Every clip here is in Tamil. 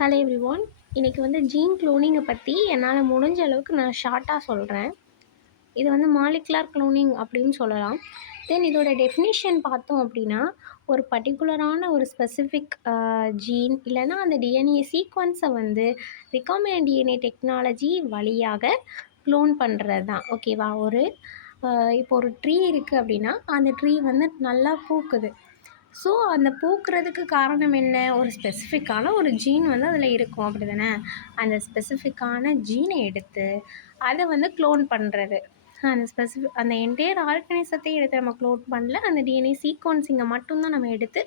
Hello everyone. இன்றைக்கி ஜீன் க்ளோனிங்கை பற்றி என்னால் முடிஞ்ச அளவுக்கு நான் ஷார்ட்டாக சொல்கிறேன். இது மாலிகுலர் க்ளோனிங் அப்படின்னு சொல்லலாம். தென் இதோட டெஃபினிஷன் பார்த்தோம் அப்படின்னா, ஒரு பர்ட்டிகுலரான ஒரு ஸ்பெசிஃபிக் ஜீன் இல்லைன்னா அந்த டிஎன்ஏ சீக்வன்ஸை ரிகாம்பினன்ட் டிஎன்ஏ டெக்னாலஜி வழியாக க்ளோன் பண்ணுறது தான். ஓகேவா? இப்போ ஒரு ட்ரீ இருக்குது அப்படின்னா, அந்த ட்ரீ நல்லா பூக்குது. ஸோ அந்த பூக்கிறதுக்கு காரணம் என்ன? ஒரு ஸ்பெசிஃபிக்கான ஒரு ஜீன் அதில் இருக்கும், அப்படி தானே? அந்த ஸ்பெசிஃபிக்கான ஜீனை எடுத்து அதை க்ளோன் பண்ணுறது. அந்த என்டையர் ஆர்கனைசத்தையும் எடுத்து நம்ம க்ளோன் பண்ணல, அந்த டிஎன்ஏ சீக்வன்ஸிங்கை மட்டும்தான் நம்ம எடுத்து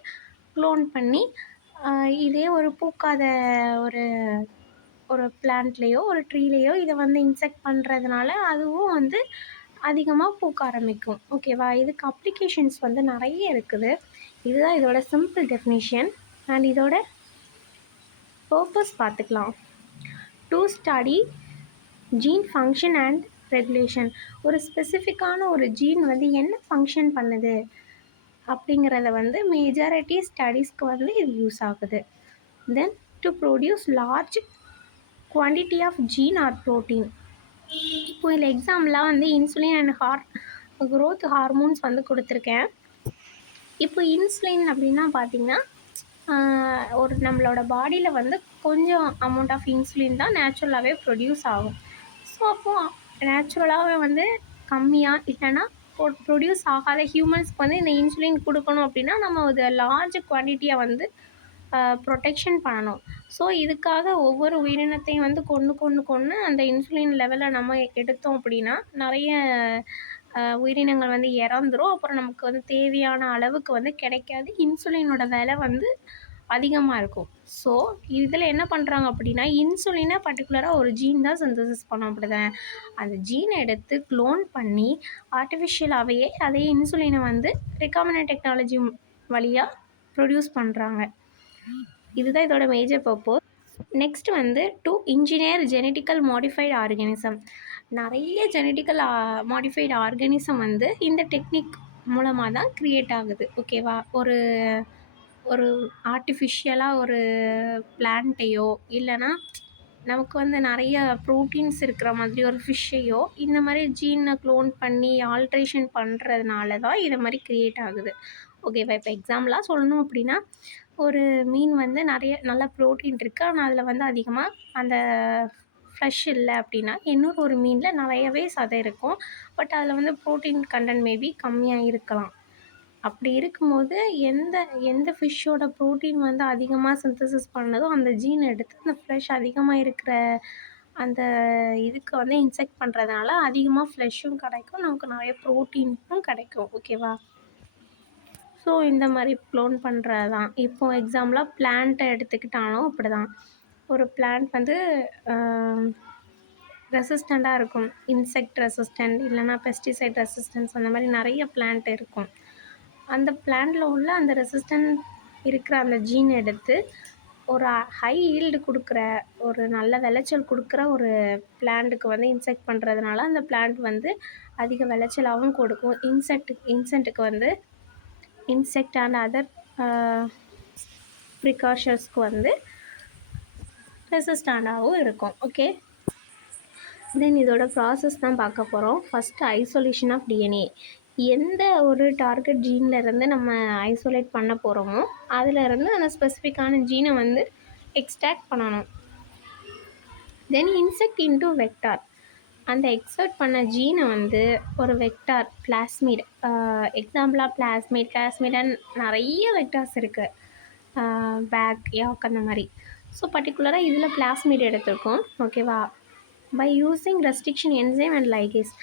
க்ளோன் பண்ணி இதே ஒரு பூக்காத ஒரு ஒரு பிளான்ட்லேயோ ஒரு ட்ரீலேயோ இதை இன்செக்ட் பண்ணுறதுனால அதுவும் அதிகமாக பூக்க ஆரம்பிக்கும். ஓகேவா? இதுக்கு அப்ளிகேஷன்ஸ் நிறைய இருக்குது. இதுதான் இதோட சிம்பிள் டெஃபினிஷன். அண்ட் இதோட பர்பஸ் பார்த்துக்கலாம். To study gene function and regulation. ஒரு ஸ்பெசிஃபிக்கான ஒரு ஜீன் என்ன ஃபங்க்ஷன் பண்ணுது அப்படிங்கிறத மேஜாரிட்டி ஸ்டடீஸ்க்கு இது யூஸ் ஆகுது. Then to produce large quantity of gene or protein. இப்போ இதில் எக்ஸாம்பிளாக இன்சுலின் அண்ட் க்ரோத் ஹார்மோன்ஸ் கொடுத்துருக்கேன். இப்போ இன்சுலின் அப்படின்னா பார்த்திங்கன்னா, ஒரு நம்மளோட பாடியில் கொஞ்சம் அமௌண்ட் ஆஃப் இன்சுலின் தான் நேச்சுரலாகவே ப்ரொடியூஸ் ஆகும். ஸோ அப்போது நேச்சுரலாகவே கம்மியாக இல்லைன்னா ப்ரொடியூஸ் ஆகாத ஹியூமன்ஸ்க்கு இந்த இன்சுலின் கொடுக்கணும் அப்படின்னா நம்ம ஒரு லார்ஜ் குவான்டிட்டியை ப்ரொடெக்ஷன் பண்ணணும். ஸோ இதுக்காக ஒவ்வொரு உயிரினத்தையும் கொன்று அந்த இன்சுலின் லெவலை நம்ம எடுத்தோம் அப்படின்னா நிறைய உயிரினங்கள் இறந்துரும். அப்புறம் நமக்கு தேவையான அளவுக்கு கிடைக்காது. இன்சுலினோட விலை அதிகமாக இருக்கும். ஸோ இதில் என்ன பண்ணுறாங்க அப்படின்னா, இன்சுலினை பர்டிகுலராக ஒரு ஜீன் தான் சிந்தசிஸ் பண்ணோம், அப்படி தானே? அந்த ஜீனை எடுத்து க்ளோன் பண்ணி ஆர்டிஃபிஷியலாகவே அதே இன்சுலினை ரிகாம்பினன்ட் டெக்னாலஜி வழியாக ப்ரொடியூஸ் பண்ணுறாங்க. இதுதான் இதோட major purpose. Next to engineer genetical modified organism. நிறைய ஜெனட்டிக்கல் மாடிஃபைடு ஆர்கானிசம் இந்த டெக்னிக் மூலமாக தான் க்ரியேட் ஆகுது. ஓகேவா? ஒரு ஆர்டிஃபிஷியலாக ஒரு பிளான்ட்டையோ இல்லைன்னா நமக்கு நிறைய ப்ரோட்டீன்ஸ் இருக்கிற மாதிரி ஒரு ஃபிஷ்ஷையோ இந்த மாதிரி ஜீனை க்ளோன் பண்ணி ஆல்ட்ரேஷன் பண்ணுறதுனால தான் இதை மாதிரி க்ரியேட் ஆகுது. ஓகேவா? இப்போ எக்ஸாம்பிளாக சொல்லணும் அப்படின்னா, ஒரு மீன் நிறைய நல்ல ப்ரோட்டீன் இருக்குது, ஆனால் அதில் அதிகமாக அந்த ஃப்ளஷ் இல்லை அப்படின்னா, இன்னொரு மீனில் நிறையவே சதை இருக்கும், பட் அதில் ப்ரோட்டீன் கண்டென்ட் மேபி கம்மியாக இருக்கலாம். அப்படி இருக்கும்போது எந்த ஃபிஷ்ஷோட ப்ரோட்டீன் அதிகமாக சிந்தசிஸ் பண்ணதோ அந்த ஜீன் எடுத்து அந்த ஃப்ளஷ் அதிகமாக இருக்கிற அந்த இதுக்கு இன்செக்ட் பண்ணுறதுனால அதிகமாக ஃப்ளஷ்ஷும் கிடைக்கும், நமக்கு நிறைய ப்ரோட்டீனும் கிடைக்கும். ஓகேவா? ஸோ இந்த மாதிரி க்ளோன் பண்ணுறது தான். இப்போது எக்ஸாம்பிளாக பிளான்ட்டை எடுத்துக்கிட்டாலும் அப்படி தான். ஒரு பிளான்ட் ரெசிஸ்டண்ட்டாக இருக்கும், இன்செக்ட் ரெசிஸ்டண்ட் இல்லைனா பெஸ்டிசைட் ரெசிஸ்டன்ஸ், அந்த மாதிரி நிறைய பிளான்ட் இருக்கும். அந்த பிளான்ட்டில் உள்ள அந்த ரெசிஸ்டன்ட் இருக்கிற அந்த ஜீன் எடுத்து ஒரு ஹை ஈல்டு கொடுக்குற ஒரு நல்ல விளைச்சல் கொடுக்குற ஒரு பிளான்ட்டுக்கு இன்செக்ட் பண்ணுறதுனால அந்த பிளான்ட் அதிக விளைச்சலாகவும் கொடுக்கும். இன்செக்ட்டுக்கு இன்செக்ட் அண்ட் அதர் ப்ரிகாஷன்ஸ்க்கு ரெசிஸ்டண்டாகவும் இருக்கும். ஓகே, தென் இதோட ப்ராசஸ் தான் பார்க்க போகிறோம். First isolation of DNA. எந்த ஒரு டார்கெட் ஜீன்லேருந்து நம்ம ஐசோலேட் பண்ண போகிறோமோ அதிலேருந்து அந்த ஸ்பெசிஃபிக்கான ஜீனை எக்ஸ்ட்ராக்ட் பண்ணணும். Then insert into vector. அந்த எக்ஸர்ட் பண்ண ஜீனை ஒரு வெக்டார் பிளாஸ்மிட், எக்ஸாம்பிளாக பிளாஸ்மிட் நிறைய வெக்டார்ஸ் இருக்குது, பேக் யாக் அந்த மாதிரி. ஸோ பர்டிகுலராக இதில் பிளாஸ்மிட் எடுத்துருக்கோம். ஓகேவா? By using restriction enzyme and ligase.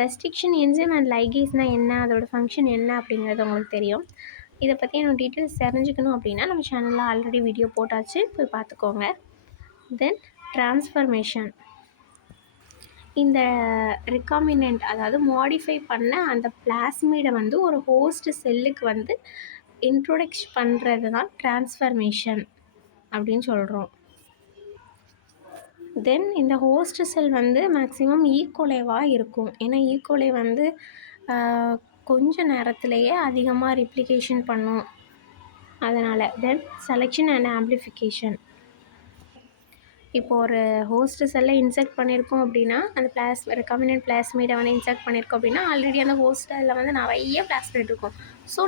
Restriction enzyme and லைகேஸ்னால் என்ன, அதோட ஃபங்க்ஷன் என்ன அப்படிங்கிறது உங்களுக்கு தெரியும். இதை பற்றி என்னோட டீட்டெயில்ஸ் தெரிஞ்சுக்கணும் அப்படின்னா நம்ம சேனலில் ஆல்ரெடி வீடியோ போட்டாச்சு, போய் பார்த்துக்கோங்க. தென் டிரான்ஸ்ஃபர்மேஷன். இந்த ரிகாம்பினன்ட் அதாவது மாடிஃபை பண்ண அந்த பிளாஸ்மிடை ஒரு ஹோஸ்ட் செல்லுக்கு இன்ட்ரோடக்ஷ் பண்ணுறது தான் டிரான்ஸ்ஃபர்மேஷன் அப்படின்னு சொல்கிறோம். தென் இந்த ஹோஸ்ட் செல் மேக்ஸிமம் ஈக்கோலேவாக இருக்கும். ஏன்னா ஈக்கோலே கொஞ்ச நேரத்திலேயே அதிகமாக ரிப்ளிகேஷன் பண்ணும், அதனால். தென் செலெக்ஷன் அண்ட் ஆம்ப்ளிஃபிகேஷன். இப்போ ஒரு ஹோஸ்ட் செல்லை இன்செர்ட் பண்ணியிருக்கோம் அப்படின்னா, அந்த ரெக்கமெண்டட் பிளாஸ்மிடை வந்து இன்செர்ட் பண்ணியிருக்கோம் அப்படின்னா, ஆல்ரெடி அந்த ஹோஸ்ட் செல்லில் வந்து நிறைய பிளாஸ்மிட் இருக்கும். ஸோ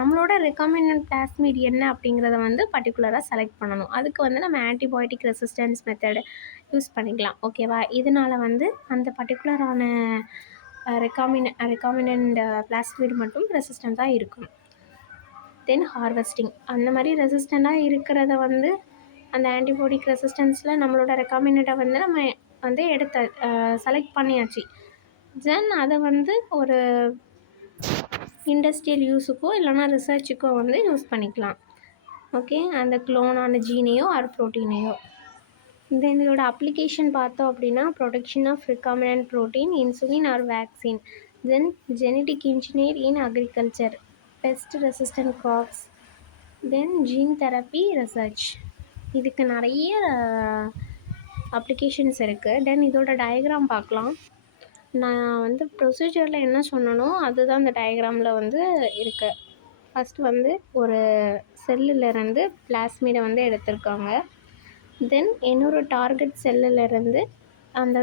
நம்மளோட ரெக்கமெண்டட் பிளாஸ்மிட் என்ன அப்படிங்கிறத வந்து பர்டிகுலராக செலக்ட் பண்ணணும். அதுக்கு வந்து நம்ம ஆன்டிபயோட்டிக் ரெசிஸ்டன்ஸ் மெத்தட் யூஸ் பண்ணிக்கலாம். ஓகேவா? இதனால் வந்து அந்த பர்டிகுலரான ரெக்காமினன்ட் பிளாஸ்மிட் மட்டும் ரெசிஸ்டண்ட்டாக இருக்கும். தென் ஹார்வெஸ்டிங் அந்த மாதிரி ரெசிஸ்டண்ட்டாக இருக்கிறத வந்து அந்த ஆன்டிபயோட்டிக் ரெசிஸ்டன்ஸில் நம்மளோட ரெக்காமினண்ட்டை வந்து நம்ம வந்து செலக்ட் பண்ணியாச்சு. தென் அதை வந்து ஒரு இண்டஸ்ட்ரியல் யூஸுக்கோ இல்லைனா ரிசர்ச்சுக்கோ வந்து யூஸ் பண்ணிக்கலாம். ஓகே, அந்த க்ளோனான ஜீனையோ ஆர் ப்ரோட்டீனையோ. தென் இதோட அப்ளிகேஷன் பார்த்தோம் அப்படின்னா, production of recombinant protein, insulin or vaccine, then genetic engineer in agriculture, pest resistant crops, then gene therapy research. இதுக்கு நிறைய அப்ளிகேஷன்ஸ் இருக்குது. தென் இதோட டயக்ராம் பார்க்கலாம். நான் வந்து ப்ரொசீஜரில் என்ன சொன்னனோ அதுதான் இந்த டயக்ராமில் வந்து இருக்குது. ஃபஸ்ட்டு வந்து ஒரு செல்லுலேருந்து பிளாஸ்மிடை வந்து எடுத்திருக்காங்க. தென் இன்னொரு டார்கெட் செல்லுலேருந்து அந்த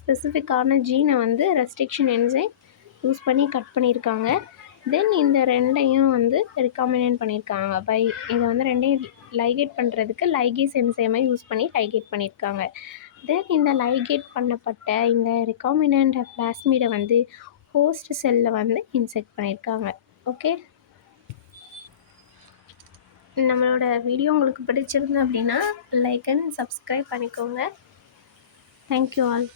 ஸ்பெசிஃபிக்கான ஜீனை வந்து ரெஸ்ட்ரிக்ஷன் என்சைம் யூஸ் பண்ணி கட் பண்ணியிருக்காங்க. தென் இந்த ரெண்டையும் வந்து ரெக்காமினேட் பண்ணியிருக்காங்க. இதை வந்து ரெண்டையும் லைகேட் பண்ணுறதுக்கு லைகேஸ் என்சைமை யூஸ் பண்ணி லைகேட் பண்ணியிருக்காங்க. தென் இந்த லைகேட் பண்ணப்பட்ட இந்த ரெக்காமினன்ட் பிளாஸ்மிடை வந்து ஹோஸ்ட் செல்லில் வந்து இன்செக்ட் பண்ணியிருக்காங்க. ஓகே, நம்மளோட வீடியோ உங்களுக்கு பிடிச்சிருந்து அப்படின்னா லைக் அண்ட் சப்ஸ்கிரைப் பண்ணிக்கோங்க. Thank you all.